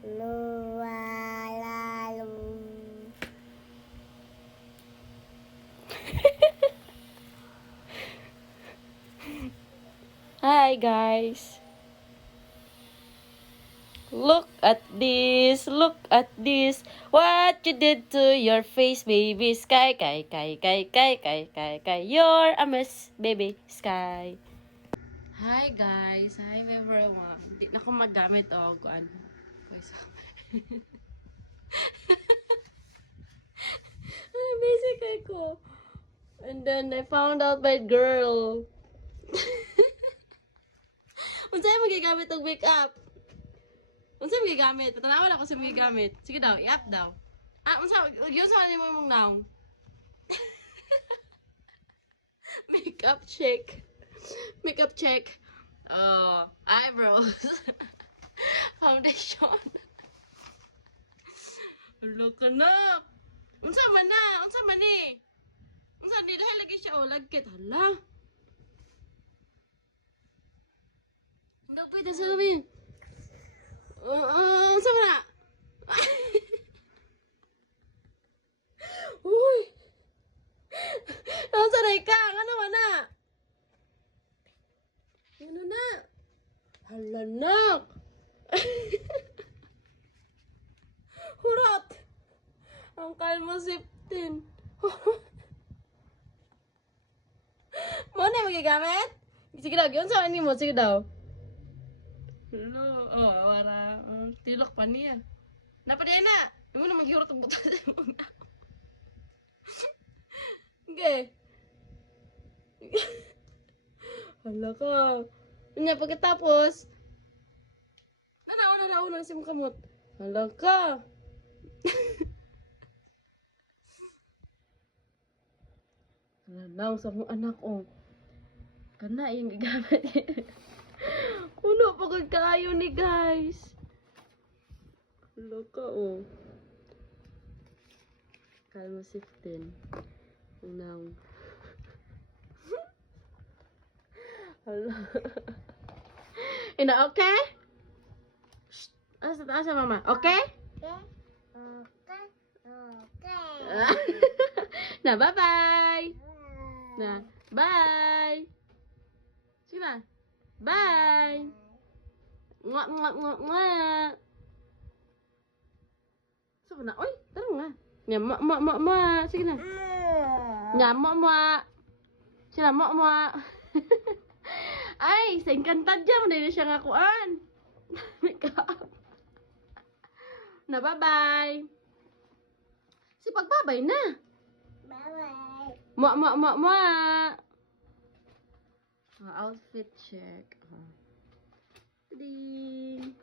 Luwalalu. Hi guys. Look at this. Look at this. What you did to your face, baby Sky. Kay, kay, kay, kay, kay, kay, kay. You're a mess, baby Sky. Hi guys. Hi everyone. Hindi na ako magamit kuan. Voice over. Basic ako. And then I found out my girl. Unsay magigamit og makeup? Unsay magigamit? Tanawan ako sa magigamit. Sige daw, i-up daw. Unsa yun sa nimo mong noun? Makeup check. Makeup check. Eyebrows. Foundation. Hello ka na. Unsa man na? Unsa man ni? Unsa di dahil lagi siya lagkit hala. Hindi pwede sa gabi. Unsa man na? Uy. Unsa na ka? Ano man na? Ano na? Hala nak. Hurat. Ang kalma siptin. Mo na magigamit? Sige daw, yun sa mo, sige daw. Hello, wala. Tilok pa niya. Napadiyan na. Yung mo na maghihurot ang butas sa mga. Okay. Hala ka. Nya pagkatapos, nanaw na si kamot. Hala ka. Nanaw sa mong anak Kana yung gigamit. Kuno pagod kaayo ni guys. Hala ka Kalma 15. Unang. Hala. Ina, okay? Shh. Asa mama? Okay? Okay. Na, bye-bye. Na, bye. Sige na. Bye. Mwah, mwah, mwah, mwah. Saan na? Uy, tara nga. Nya, mwah. Sige na. Nya, mwah. Sige na, mwah. Ay, sa Encantadia mo na siya nga kuan. Makeup. Na, bye-bye. Si pagbabay na. Bye-bye. Mwah. Outfit check. Ding.